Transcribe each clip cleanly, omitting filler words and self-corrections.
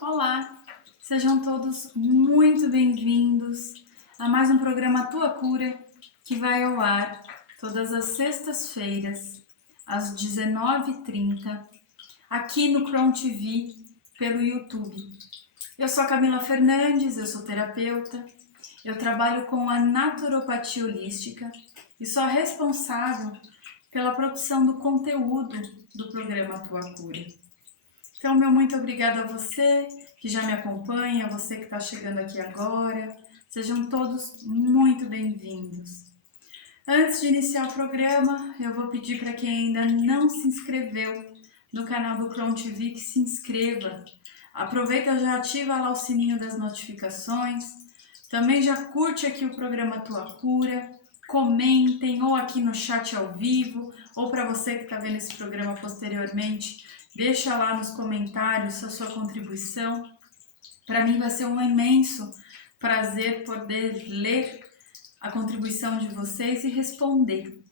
Olá, sejam todos muito bem-vindos a mais um programa Tua Cura, que vai ao ar todas as sextas-feiras, às 19h30, aqui no Crown TV, pelo YouTube. Eu sou a Camila Fernandes, eu sou terapeuta, eu trabalho com a naturopatia holística e sou responsável pela produção do conteúdo do programa Tua Cura. Então, meu muito obrigada a você que já me acompanha, a você que está chegando aqui agora. Sejam todos muito bem-vindos. Antes de iniciar o programa, eu vou pedir para quem ainda não se inscreveu no canal do Crown TV que se inscreva. Aproveita, já ativa lá o sininho das notificações. Também já curte aqui o programa Tua Cura. Comentem ou aqui no chat ao vivo, ou para você que está vendo esse programa posteriormente, deixa lá nos comentários a sua contribuição. Para mim vai ser um imenso prazer poder ler a contribuição de vocês e responder,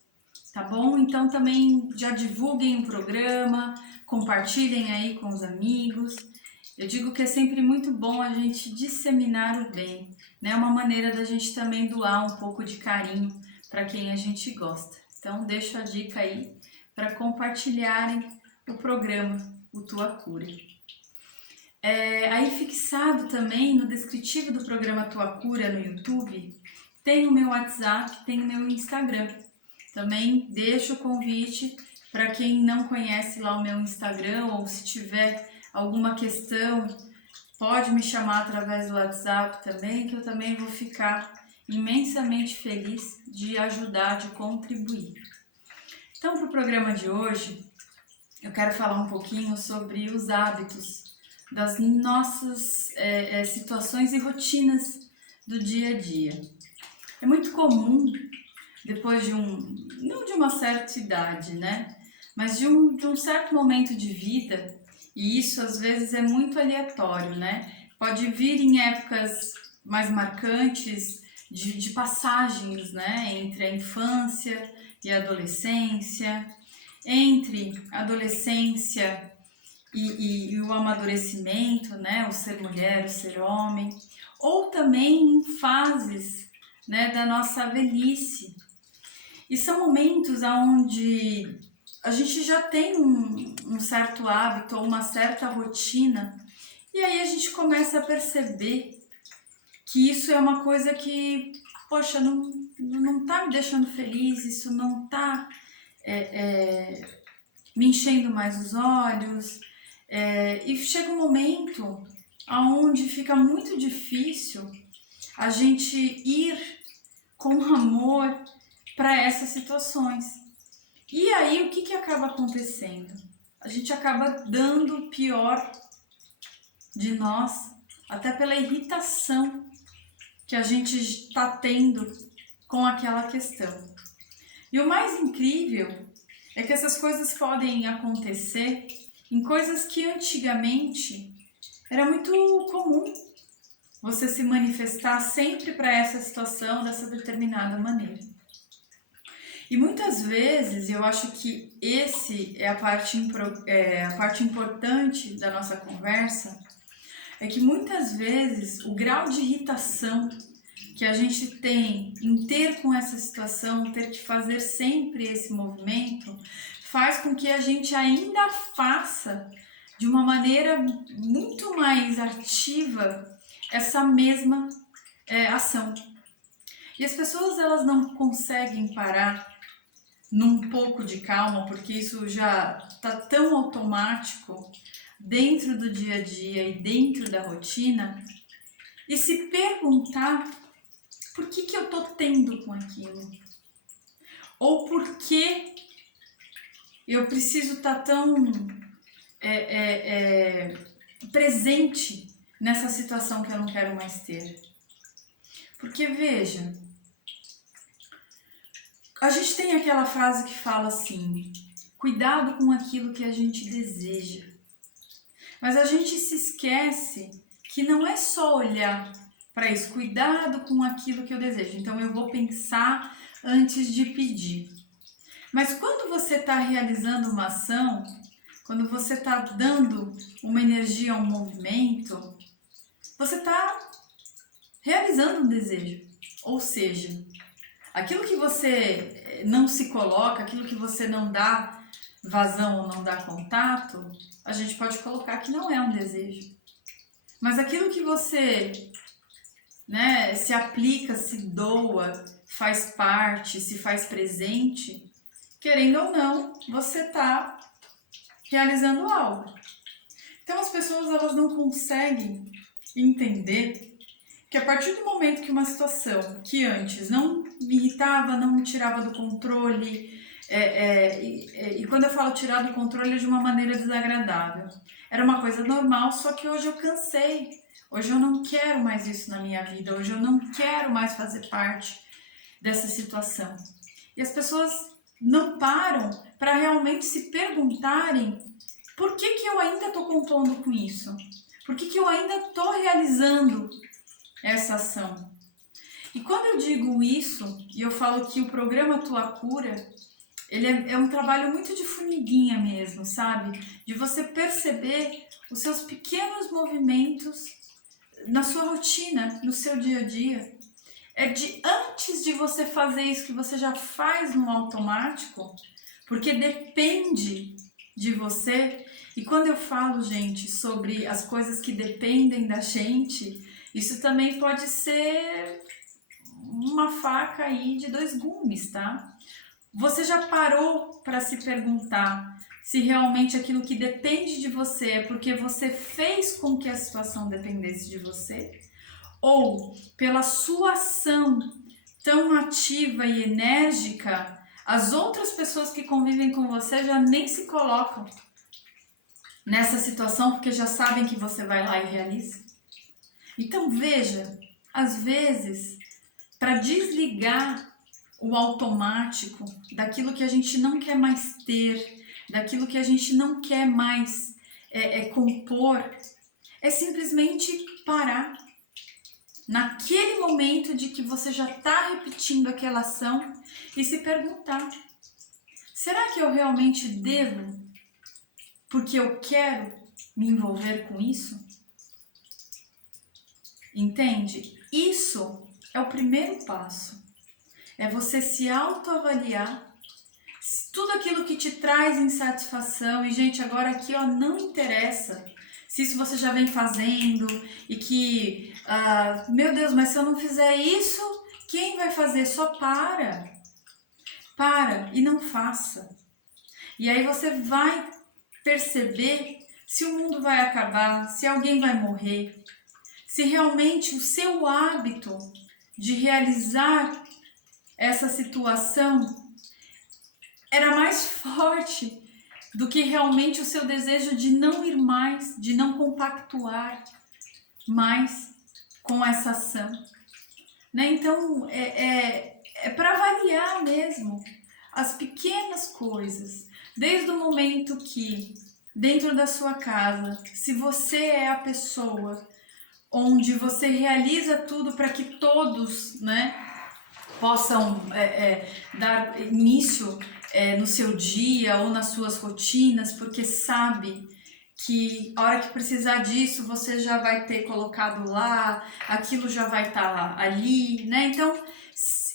tá bom? Então também já divulguem o programa, compartilhem aí com os amigos. Eu digo que é sempre muito bom a gente disseminar o bem, né? É uma maneira da gente também doar um pouco de carinho para quem a gente gosta. Então deixo a dica aí para compartilharem o programa, o Tua Cura. Aí fixado também no descritivo do programa Tua Cura no YouTube, tem o meu WhatsApp, tem o meu Instagram. Também deixo o convite para quem não conhece lá o meu Instagram, ou se tiver alguma questão, pode me chamar através do WhatsApp também, que eu também vou ficar imensamente feliz de ajudar, de contribuir. Então, para o programa de hoje, eu quero falar um pouquinho sobre os hábitos das nossas situações e rotinas do dia a dia. É muito comum, depois não de uma certa idade, né? Mas de um certo momento de vida, e isso às vezes é muito aleatório, né? Pode vir em épocas mais marcantes de passagens, né? Entre a infância e a adolescência, entre a adolescência e o amadurecimento, né? O ser mulher, o ser homem, ou também em fases, né, da nossa velhice. E são momentos onde a gente já tem um certo hábito ou uma certa rotina, e aí a gente começa a perceber que isso é uma coisa que, poxa, não tá me deixando feliz, isso não tá me enchendo mais os olhos, e chega um momento onde fica muito difícil a gente ir com amor para essas situações. E aí o que acaba acontecendo? A gente acaba dando o pior de nós, até pela irritação que a gente está tendo com aquela questão. E o mais incrível é que essas coisas podem acontecer em coisas que antigamente era muito comum você se manifestar sempre para essa situação dessa determinada maneira. E muitas vezes, eu acho que esse é a parte importante da nossa conversa, é que muitas vezes o grau de irritação que a gente tem em ter com essa situação, ter que fazer sempre esse movimento, faz com que a gente ainda faça de uma maneira muito mais ativa essa mesma ação. E as pessoas, elas não conseguem parar num pouco de calma, porque isso já está tão automático dentro do dia a dia e dentro da rotina, e se perguntar por que eu estou tendo com aquilo, ou por que eu preciso estar tão presente nessa situação que eu não quero mais ter. Porque veja, a gente tem aquela frase que fala assim: cuidado com aquilo que a gente deseja. Mas a gente se esquece que não é só olhar para isso, cuidado com aquilo que eu desejo. Então eu vou pensar antes de pedir. Mas quando você está realizando uma ação, quando você está dando uma energia a um movimento, você está realizando um desejo. Ou seja, aquilo que você não se coloca, aquilo que você não dá vazão ou não dá contato, a gente pode colocar que não é um desejo. Mas aquilo que você, né, se aplica, se doa, faz parte, se faz presente, querendo ou não, você está realizando algo. Então as pessoas elas não conseguem entender que a partir do momento que uma situação que antes não me irritava, não me tirava do controle, e quando eu falo tirar do controle é de uma maneira desagradável, era uma coisa normal, só que hoje eu cansei, hoje eu não quero mais isso na minha vida, hoje eu não quero mais fazer parte dessa situação. E as pessoas não param para realmente se perguntarem por que eu ainda estou compondo com isso? Por que eu ainda estou realizando essa ação? E quando eu digo isso, e eu falo que o programa Tua Cura, ele é um trabalho muito de formiguinha mesmo, sabe? De você perceber os seus pequenos movimentos na sua rotina, no seu dia a dia. É de antes de você fazer isso que você já faz no automático, porque depende de você. E quando eu falo, gente, sobre as coisas que dependem da gente, isso também pode ser uma faca aí de dois gumes, tá? Você já parou para se perguntar se realmente aquilo que depende de você é porque você fez com que a situação dependesse de você? Ou pela sua ação tão ativa e enérgica, as outras pessoas que convivem com você já nem se colocam nessa situação porque já sabem que você vai lá e realiza? Então veja, às vezes, para desligar o automático daquilo que a gente não quer mais ter, daquilo que a gente não quer mais compor, é simplesmente parar. Naquele momento de que você já está repetindo aquela ação e se perguntar: será que eu realmente devo, porque eu quero me envolver com isso? Entende? Isso é o primeiro passo. É você se autoavaliar. Tudo aquilo que te traz insatisfação, e gente, agora aqui ó, não interessa se isso você já vem fazendo e que, meu Deus, mas se eu não fizer isso, quem vai fazer? Só para e não faça. E aí você vai perceber se o mundo vai acabar, se alguém vai morrer, se realmente o seu hábito de realizar essa situação era mais forte do que realmente o seu desejo de não ir mais, de não compactuar mais com essa ação, né? Então é para avaliar mesmo as pequenas coisas, desde o momento que dentro da sua casa, se você é a pessoa onde você realiza tudo para que todos, né, possam dar início no seu dia ou nas suas rotinas, porque sabe que a hora que precisar disso você já vai ter colocado lá, aquilo já vai estar ali, né? Então,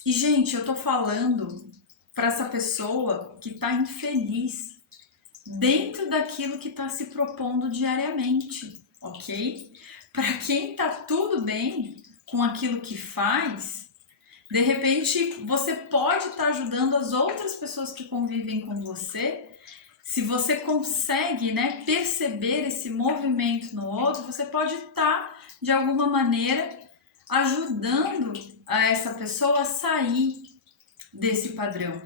e gente, eu tô falando para essa pessoa que tá infeliz dentro daquilo que está se propondo diariamente, ok? Para quem tá tudo bem com aquilo que faz, de repente, você pode estar ajudando as outras pessoas que convivem com você. Se você consegue, né, perceber esse movimento no outro, você pode estar, de alguma maneira, ajudando a essa pessoa a sair desse padrão.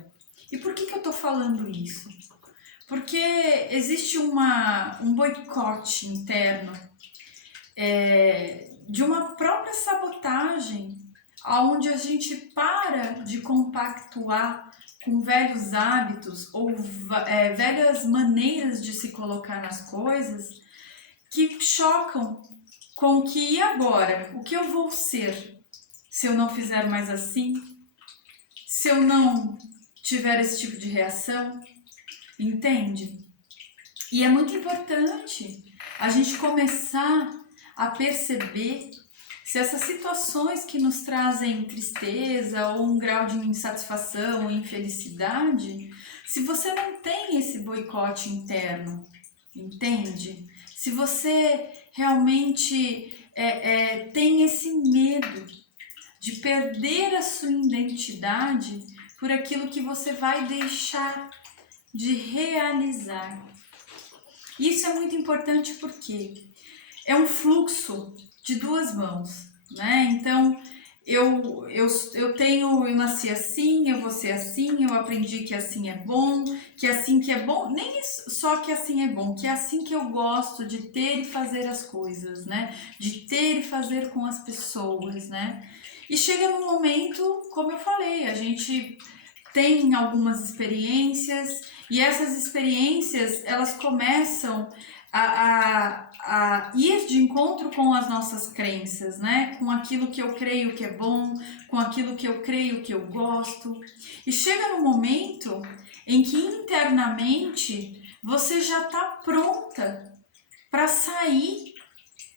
E por que eu estou falando isso? Porque existe um boicote interno, de uma própria sabotagem, onde a gente para de compactuar com velhos hábitos ou velhas maneiras de se colocar nas coisas que chocam com que, e agora? O que eu vou ser se eu não fizer mais assim? Se eu não tiver esse tipo de reação? Entende? E é muito importante a gente começar a perceber se essas situações que nos trazem tristeza ou um grau de insatisfação ou infelicidade, se você não tem esse boicote interno, entende? Se você realmente tem esse medo de perder a sua identidade por aquilo que você vai deixar de realizar. Isso é muito importante porque é um fluxo de duas mãos, né? Então, eu nasci assim, eu vou ser assim, eu aprendi que assim é bom, que assim que é bom, nem só que assim é bom, que é assim que eu gosto de ter e fazer as coisas, né? De ter e fazer com as pessoas, né? E chega num momento, como eu falei, a gente tem algumas experiências e essas experiências elas começam a ir de encontro com as nossas crenças, né? Com aquilo que eu creio que é bom, com aquilo que eu creio que eu gosto. E chega no momento em que internamente você já está pronta para sair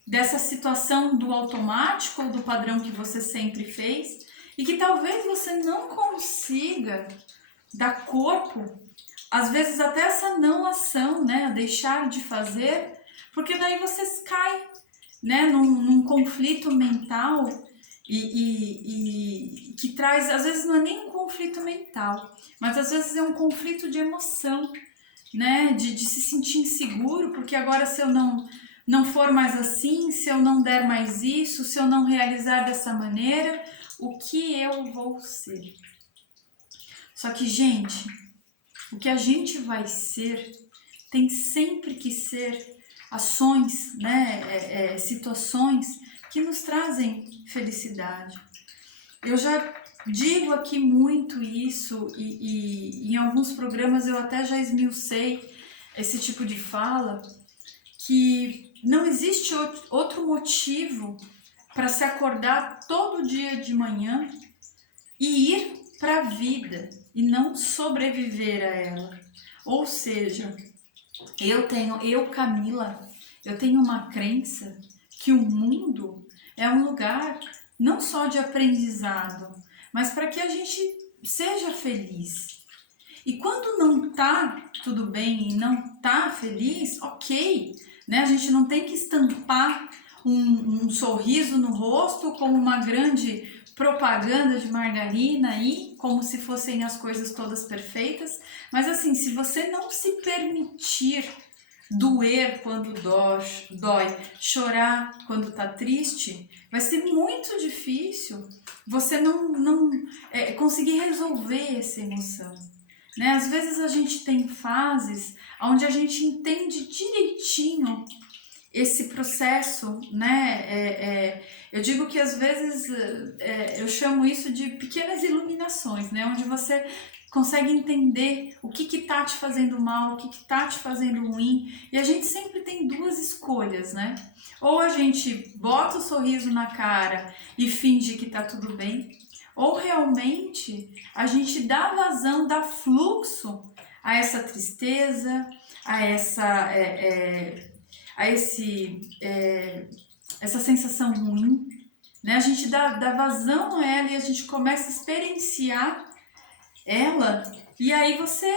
dessa situação do automático ou do padrão que você sempre fez e que talvez você não consiga dar corpo, às vezes até essa não ação, né, a deixar de fazer, porque daí você cai, né, num conflito mental e que traz, às vezes não é nem um conflito mental, mas às vezes é um conflito de emoção, né, de se sentir inseguro, porque agora se eu não for mais assim, se eu não der mais isso, se eu não realizar dessa maneira, o que eu vou ser? Só que, gente, o que a gente vai ser tem sempre que ser ações, né, situações que nos trazem felicidade. Eu já digo aqui muito isso e em alguns programas eu até já esmiucei esse tipo de fala, que não existe outro motivo para se acordar todo dia de manhã e ir para a vida e não sobreviver a ela. Ou seja, Camila, eu tenho uma crença que o mundo é um lugar não só de aprendizado, mas para que a gente seja feliz. E quando não tá tudo bem e não tá feliz, ok, né? A gente não tem que estampar um sorriso no rosto como uma grande propaganda de margarina aí, como se fossem as coisas todas perfeitas. Mas assim, se você não se permitir doer quando dói, chorar quando tá triste, vai ser muito difícil você não conseguir resolver essa emoção. Né? Às vezes a gente tem fases onde a gente entende direitinho esse processo, né? Eu digo que às vezes eu chamo isso de pequenas iluminações, né? Onde você consegue entender o que tá te fazendo mal, o que tá te fazendo ruim, e a gente sempre tem duas escolhas, né? Ou a gente bota o sorriso na cara e finge que tá tudo bem, ou realmente a gente dá vazão, dá fluxo a essa tristeza, a essa sensação ruim, né? A gente dá vazão a ela e a gente começa a experienciar ela, e aí você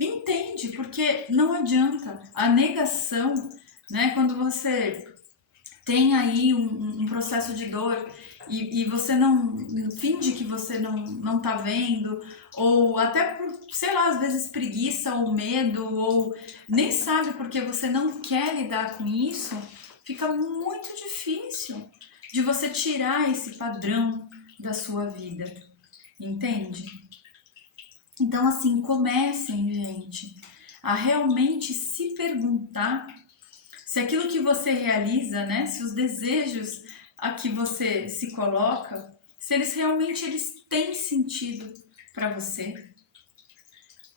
entende, porque não adianta a negação, né? Quando você tem aí um processo de dor e você não finge que você não tá vendo, ou até por, sei lá, às vezes preguiça ou medo, ou nem sabe porque você não quer lidar com isso, fica muito difícil de você tirar esse padrão da sua vida, entende? Então, assim, comecem, gente, a realmente se perguntar se aquilo que você realiza, né, se os desejos a que você se coloca, se eles realmente têm sentido para você.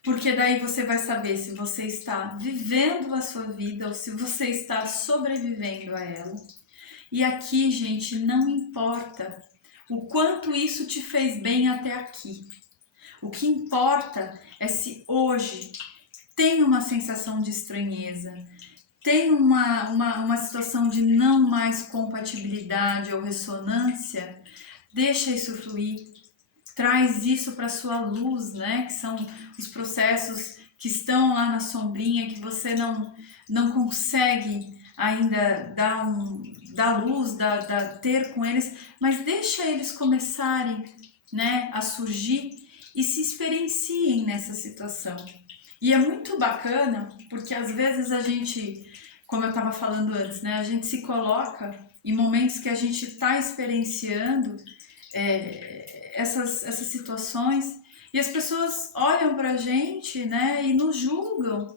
Porque daí você vai saber se você está vivendo a sua vida ou se você está sobrevivendo a ela. E aqui, gente, não importa o quanto isso te fez bem até aqui. O que importa é se hoje tem uma sensação de estranheza, tem uma situação de não mais compatibilidade ou ressonância, deixa isso fluir, traz isso para sua luz, né? Que são os processos que estão lá na sombrinha, que você não consegue ainda dar luz, ter com eles, mas deixa eles começarem, né, a surgir e se experienciem nessa situação. E é muito bacana, porque às vezes a gente, como eu estava falando antes, né, a gente se coloca em momentos que a gente está experienciando essas situações e as pessoas olham pra gente, né, e nos julgam.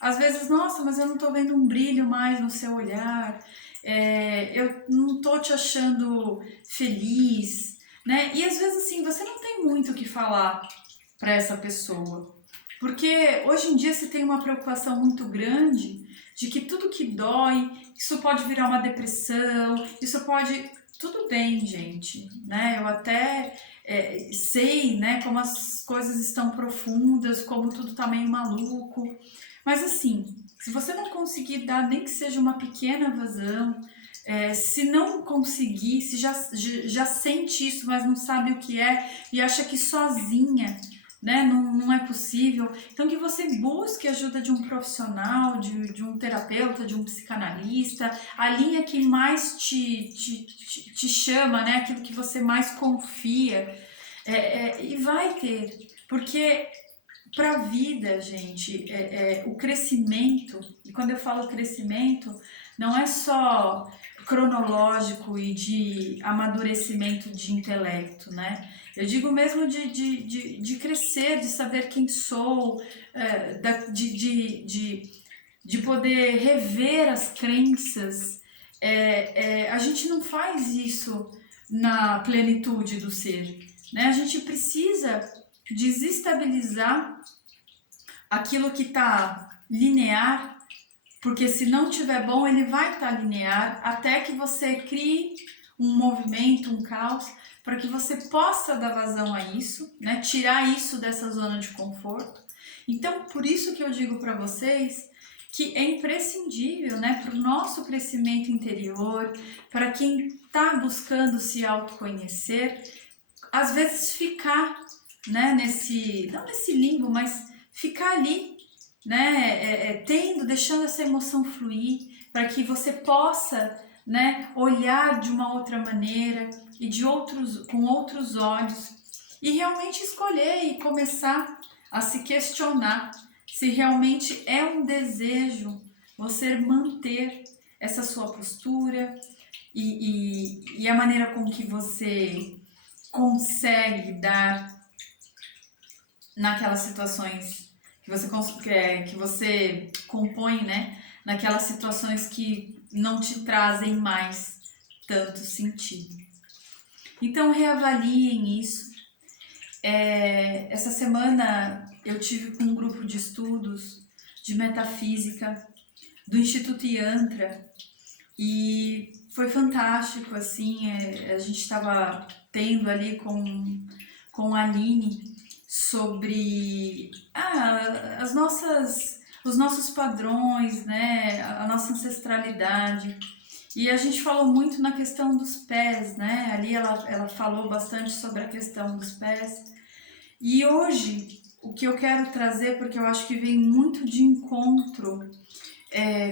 Às vezes, nossa, mas eu não tô vendo um brilho mais no seu olhar, eu não tô te achando feliz, né? E às vezes, assim, você não tem muito o que falar para essa pessoa, porque hoje em dia se tem uma preocupação muito grande de que tudo que dói, isso pode virar uma depressão, isso pode... Tudo bem, gente, né? Eu até sei, né, como as coisas estão profundas, como tudo tá meio maluco, mas assim, se você não conseguir dar nem que seja uma pequena vazão, se não conseguir, se já sente isso, mas não sabe o que é e acha que sozinha, né, não é possível, então que você busque ajuda de um profissional, de um terapeuta, de um psicanalista, a linha que mais te chama, né, aquilo que você mais confia, e vai ter, porque para a vida, gente, o crescimento, e quando eu falo crescimento, não é só cronológico e de amadurecimento de intelecto, né? Eu digo mesmo de crescer, de saber quem sou, de poder rever as crenças. A gente não faz isso na plenitude do ser, né? A gente precisa desestabilizar aquilo que está linear, porque se não tiver bom, ele vai estar linear até que você crie um movimento, um caos, para que você possa dar vazão a isso, né? Tirar isso dessa zona de conforto. Então, por isso que eu digo para vocês que é imprescindível, né, para o nosso crescimento interior, para quem está buscando se autoconhecer, às vezes ficar, né, não nesse limbo, mas ficar ali, né, deixando essa emoção fluir, para que você possa, né, olhar de uma outra maneira e com outros olhos e realmente escolher e começar a se questionar se realmente é um desejo você manter essa sua postura e a maneira com que você consegue dar naquelas situações que você compõe, né? Naquelas situações que não te trazem mais tanto sentido. Então reavaliem isso. Essa semana eu tive com um grupo de estudos de metafísica do Instituto Yantra e foi fantástico, assim, a gente estava tendo ali com a Aline sobre os nossos padrões, né, a nossa ancestralidade. E a gente falou muito na questão dos pés, né? Ali ela falou bastante sobre a questão dos pés. E hoje, o que eu quero trazer, porque eu acho que vem muito de encontro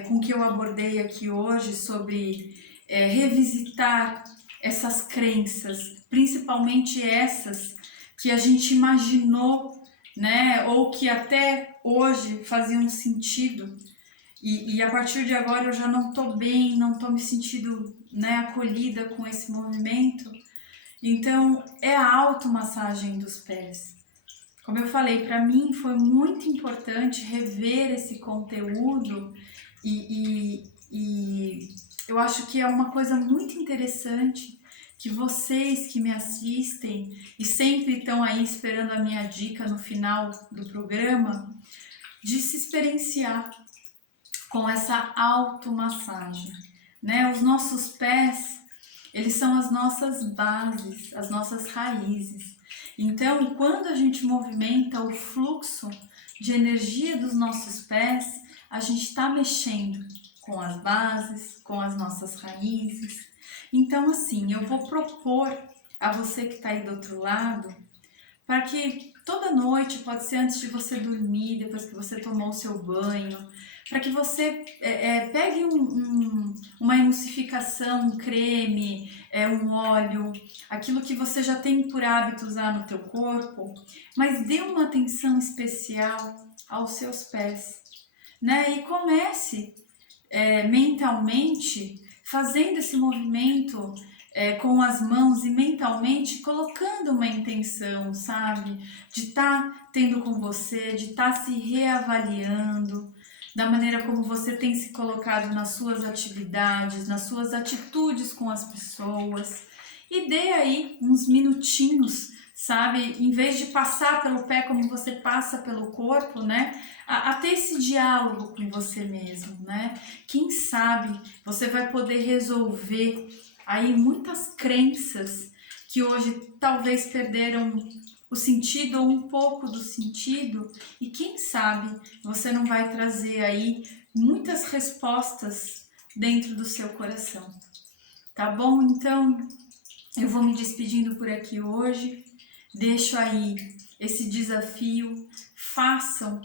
com o que eu abordei aqui hoje sobre revisitar essas crenças, principalmente essas que a gente imaginou, né, ou que até hoje faziam sentido, e a partir de agora eu já não estou bem, não estou me sentindo, né, acolhida com esse movimento. Então é a automassagem dos pés. Como eu falei, para mim foi muito importante rever esse conteúdo e eu acho que é uma coisa muito interessante que vocês que me assistem e sempre estão aí esperando a minha dica no final do programa, de se experienciar com essa automassagem, né? Os nossos pés, eles são as nossas bases, as nossas raízes. Então, quando a gente movimenta o fluxo de energia dos nossos pés, a gente está mexendo com as bases, com as nossas raízes. Então, assim, eu vou propor a você que está aí do outro lado, para que toda noite, pode ser antes de você dormir, depois que você tomou o seu banho, para que você pegue uma emulsificação, um creme, um óleo, aquilo que você já tem por hábito usar no teu corpo, mas dê uma atenção especial aos seus pés, né? E comece mentalmente fazendo esse movimento com as mãos e mentalmente colocando uma intenção, sabe? De estar tendo com você, de estar se reavaliando, da maneira como você tem se colocado nas suas atividades, nas suas atitudes com as pessoas. E dê aí uns minutinhos, sabe? Em vez de passar pelo pé como você passa pelo corpo, né? A ter esse diálogo com você mesmo, né? Quem sabe você vai poder resolver aí muitas crenças que hoje talvez perderam o sentido ou um pouco do sentido, e quem sabe você não vai trazer aí muitas respostas dentro do seu coração. Tá bom? Então, eu vou me despedindo por aqui hoje. Deixo aí esse desafio. Façam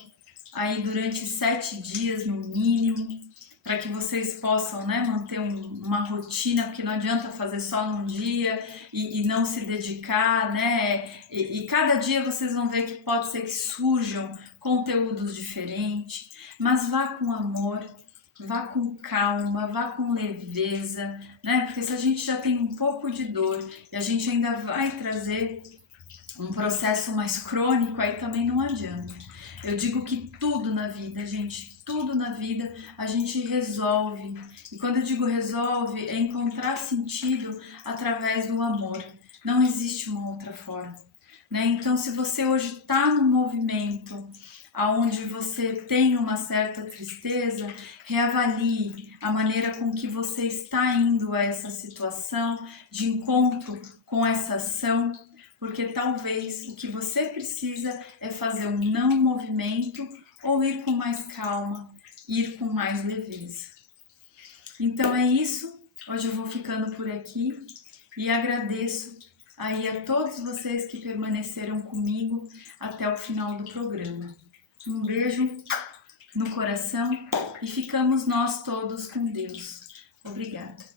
aí durante 7 dias no mínimo, para que vocês possam, né, manter uma rotina, porque não adianta fazer só num dia e não se dedicar, né? E cada dia vocês vão ver que pode ser que surjam conteúdos diferentes, mas vá com amor, vá com calma, vá com leveza, né? Porque se a gente já tem um pouco de dor e a gente ainda vai trazer um processo mais crônico, aí também não adianta. Eu digo que tudo na vida, gente, tudo na vida a gente resolve. E quando eu digo resolve, é encontrar sentido através do amor. Não existe uma outra forma, né? Então, se você hoje está no movimento aonde você tem uma certa tristeza, reavalie a maneira com que você está indo a essa situação de encontro com essa ação, porque talvez o que você precisa é fazer um não movimento ou ir com mais calma, ir com mais leveza. Então é isso, hoje eu vou ficando por aqui e agradeço aí a todos vocês que permaneceram comigo até o final do programa. Um beijo no coração e ficamos nós todos com Deus. Obrigada.